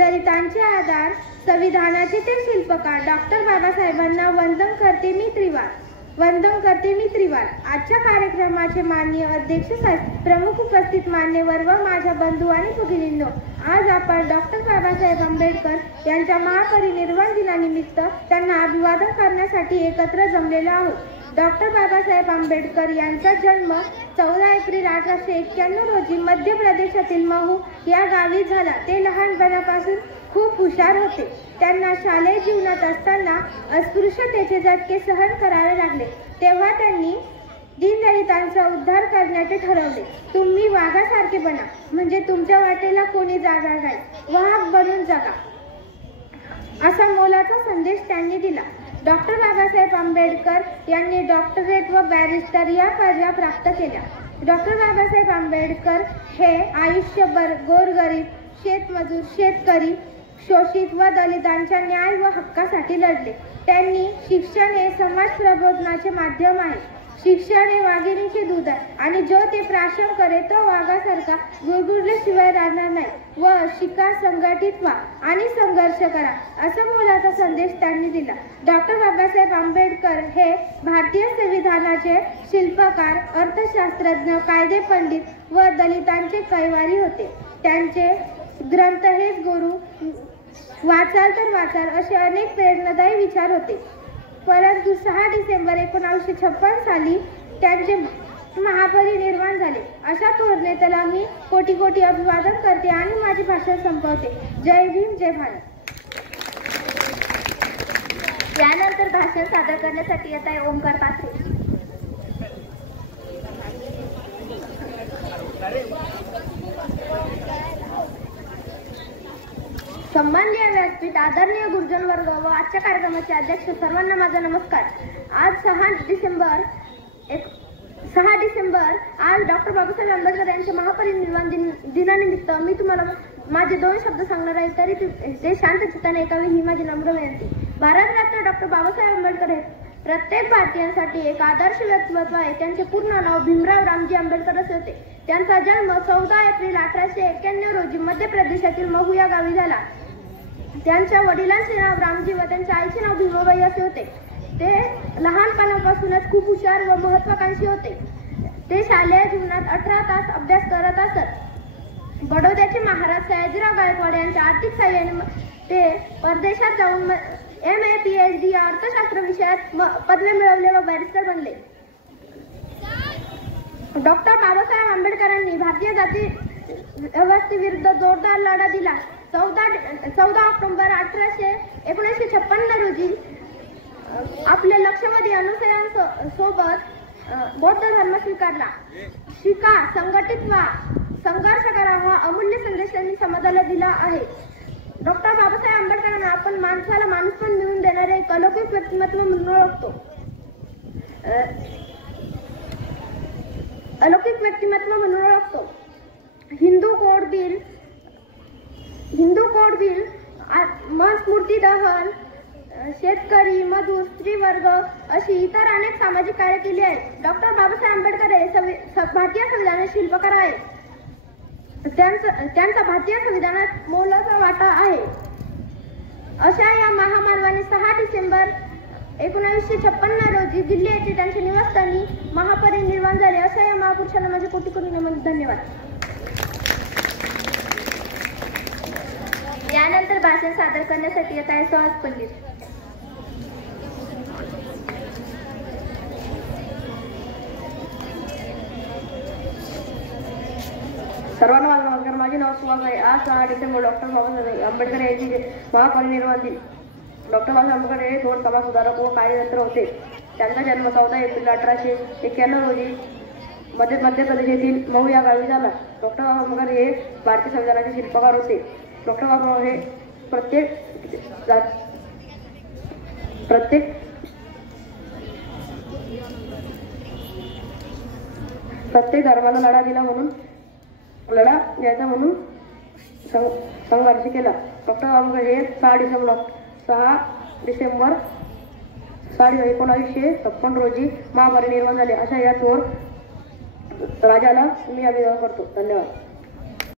दीनदलितांचे आधार, संविधानाचे ते शिल्पकार डॉक्टर बाबासाहेबांना वंदन करते मी त्रिवार। आजच्या कार्यक्रमाचे माननीय अध्यक्ष साहेब, प्रमुख उपस्थित मान्यवर व माझ्या बंधू आणि भगिनींनो, आज आपण डॉक्टर बाबासाहेब आंबेडकर यांच्या महापरिनिर्वाण दिनानिमित्त त्यांना अभिवादन करण्यासाठी एकत्र जमलेलो आहोत। डॉक्टर बाबासाहेब आंबेडकर यांचा जन्म 14 एप्रिल 1891 रोजी मध्य प्रदेशातील महू या गावी झाला। ते लहानपणापासून खूप हुशार होते। त्यांना शालेय जीवनात असताना अस्पृश्यतेचे झटके सहन करावे लागले। तेव्हा त्यांनी दीनदलितांचा उद्धार करण्याचे ठरवले। तुम्ही वाघासारखे बना, म्हणजे तुमच्या वाटेला कोणी जाणार नाही, वाघ बनून जगा, असा मोलाचा संदेश त्यांनी दिला। डॉक्टर बाबासाहेब आंबेडकर यांनी डॉक्टरेट व बॅरिस्टर या पदव्या प्राप्त केल्या। डॉक्टर बाबासाहेब आंबेडकर हे आयुष्यभर गोरगरीब, शेतमजूर, शेतकरी, शोषित व दलितांच्या न्याय व हक्कासाठी लढले। त्यांनी शिक्षण हे समाज प्रबोधनाचे माध्यम आहे। शिक्षण हे वाघिणीचे दूध आहे आणि जो ते प्राशन करे तो वाघासारखा गुरगुरल्याशिवाय राहणार नाही। व शिका, संघटित व्हा आणि संघर्ष करा, असा मोलाचा संदेश त्यांनी दिला। डॉक्टर बाबासाहेब आंबेडकर हे भारतीय संविधानाचे शिल्पकार, अर्थशास्त्रज्ञ, कायदे पंडित व दलितांचे कैवारी होते। त्यांचे ग्रंथ हेच गुरु, वाचाल तर वाचाल असे अनेक प्रेरणादायी विचार होते। परंतु 6 डिसेंबर 1956 साली त्यांचे महापरिनिर्वाण झाले। अशा थोर नेत्याला मी कोटी कोटी अभिवादन करते आणि माझे भाषण संपवते। जय भीम, जय भारत। यानंतर भाषण सादर करण्यासाठी येत आहे ओमकार पाथे। सन्माननीय व्यासपीठ, आदरणीय गुरुजन वर्ग व आजच्या कार्यक्रमाचे अध्यक्ष सर्वांना माझा नमस्कार। आज 6 डिसेंबर आज डॉक्टर बाबासाहेब आंबेडकर यांच्या महापरिनिर्वाण दिनानिमित्त मी तुम्हाला माझे 2 शब्द सांगणार आहे, तरी ते शांत चित्ताने ऐकावे ही माझी नम्र विनंती। भारतरत्न डॉक्टर बाबासाहेब आंबेडकर हे प्रत्येक भारतीयांसाठी एक आदर्श व्यक्तिमत्व आहे। त्यांचे पूर्ण नाव भीमराव रामजी आंबेडकर असे होते। त्यांचा जन्म 14 एप्रिल 1891 रोजी मध्य प्रदेशातील महू या गावी झाला। त्यांच्या वडिलांचे नाव रामजी व त्यांच्या आईचे नाव भीमाबाई असे होते। ते लहानपणापासूनच खूप हुशार व महत्वाकांक्षी होते। ते शालेय जीवनात 18 तास अभ्यास करत असत। बडोद्याचे महाराज सयाजीराव गायकवाड यांच्या आर्थिक सहाय्याने ते परदेशात जाऊन MA PhD या अर्थशास्त्र विषयात पदवी मिळवले व बॅरिस्टर बनले। डॉक्टर बाबासाहेब आंबेडकरांनी भारतीय जाती व्यवस्थेविरुद्ध जोरदार लढा दिला। 14 ऑक्टोबर 1956 रोजी आपल्या लक्षवेधी अनुयायांसोबत बौद्ध धर्म स्वीकारला। शिका, संघटित व्हा, संघर्ष करा हा अमूल्य संदेश त्यांनी समाजाला दिला आहे। डॉक्टर बाबासाहेब आंबेडकरांना आपण माणसाला माणूसपण मिळवून देणारे एक अलौकिक व्यक्तिमत्व म्हणून ओळखतो। हिंदू कोड बिल, मनुस्मृती दहन, शेतकरी, मजूर, स्त्रीवर्ग अशी इतर अनेक सामाजिक कार्य केली आहेत। डॉक्टर बाबासाहेब आंबेडकर हे भारतीय संविधानाचे शिल्पकार आहेत। त्यांचा भारतीय संविधानात मोलाचा वाटा आहे। अशा या महामानवाने 6 डिसेंबर 1956 रोजी दिल्ली येथे त्यांच्या निवासस्थानी महापरिनिर्वाण झाले। अशा या महापुरुषांना माझे कोटी कोटी नमन, धन्यवाद। यानंतर भाषण सादर करण्यासाठी येत आहे सुहास पंडित। सर्वांना नमस्कार। माझे नाव सुहास आहे। आज 6 डिसेंबर डॉक्टर बाबासाहेब आंबेडकर यांचे महापरिनिर्वाण दिन। डॉक्टर बाबासाहेब आंबेडकर हे थोर समाजसुधारक व कार्यतंत्र होते। त्यांचा जन्म 14 एप्रिल 1891 रोजी मध्य प्रदेशातील महू या गावी झाला। डॉक्टर बाबासाहेब आंबेडकर हे भारतीय संविधानाचे शिल्पकार होते। डॉक्टर बाबासाहेब हे प्रत्येक धर्माला लढा द्यायचा म्हणून संघर्ष केला। डॉक्टर बाबासाहेब हे 6 डिसेंबर 1956 रोजी महापरिनिर्वाण झाले। अशा या थोर राजाला मी अभिवादन करतो। धन्यवाद।